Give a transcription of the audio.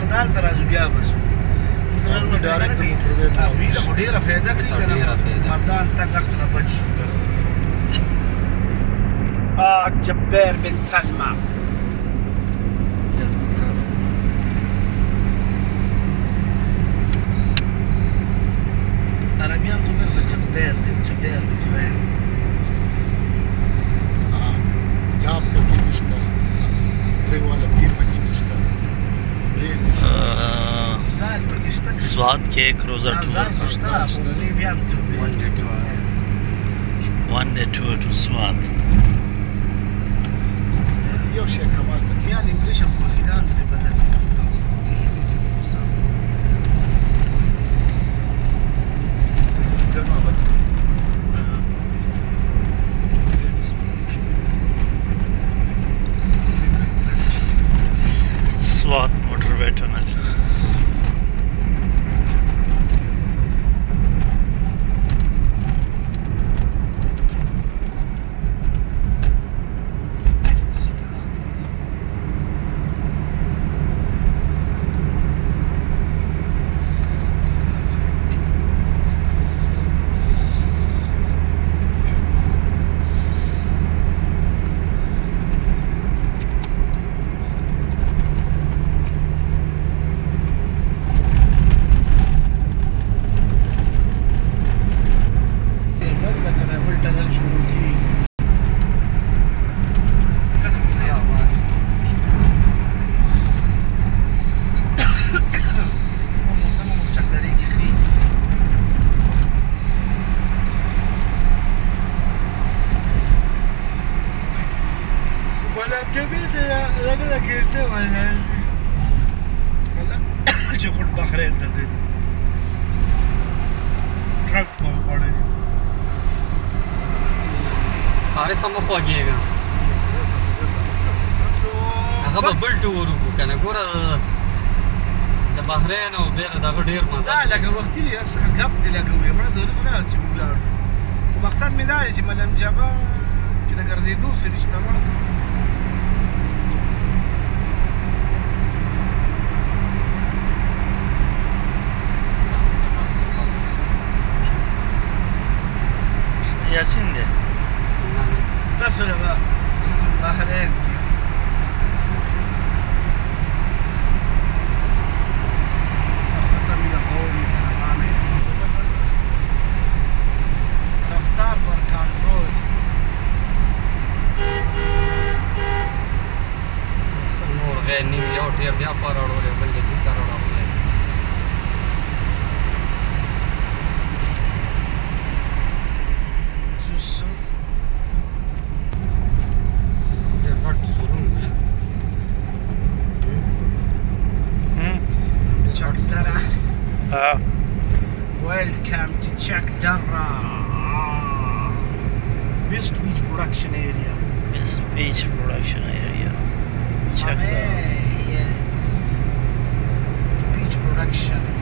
مردان ته راځو بیا به ځو ډایرکټ د موټروې نه ویله خو ډېره فایده کوي که نه مردان تګ هر څه نه بچ شو بس جبار بن سلمى عربيان زمان جبار جبار جبار لام پکې نشته درې والا پیر پکې نشته زال پکې شته سواد کې کروزر ټور بیا هم ځو one day tour to Swat. یو شی کمال پکې یان انګلیش هم فقیدان دې بدل Swat motorway tunnel. چې خود بحرین ته ځي ټرک په وړي هغه سم خوږیږي هغه به بل ټور وکړو کنه ګوره د بحرین او بیره دغه ډیر مزه دا لکه وختي دی څه غب دی لکه وي مړه ضرورت نه چې موږ لاړ شو مقصد مې دا دی چې ملم جبا چې د ګرځېدو څه نشته مړه یاسین دی تاسو له بحرین کې قسم یا قومي انا مامي رفتار پر کنټرول نور غیر نیم یو ډیر بیا پر اړولې بل دې تر اړولې Welcome to Chakdara, Best Beach Production Area. Best beach production area. Chakdara. Yes. Beach production.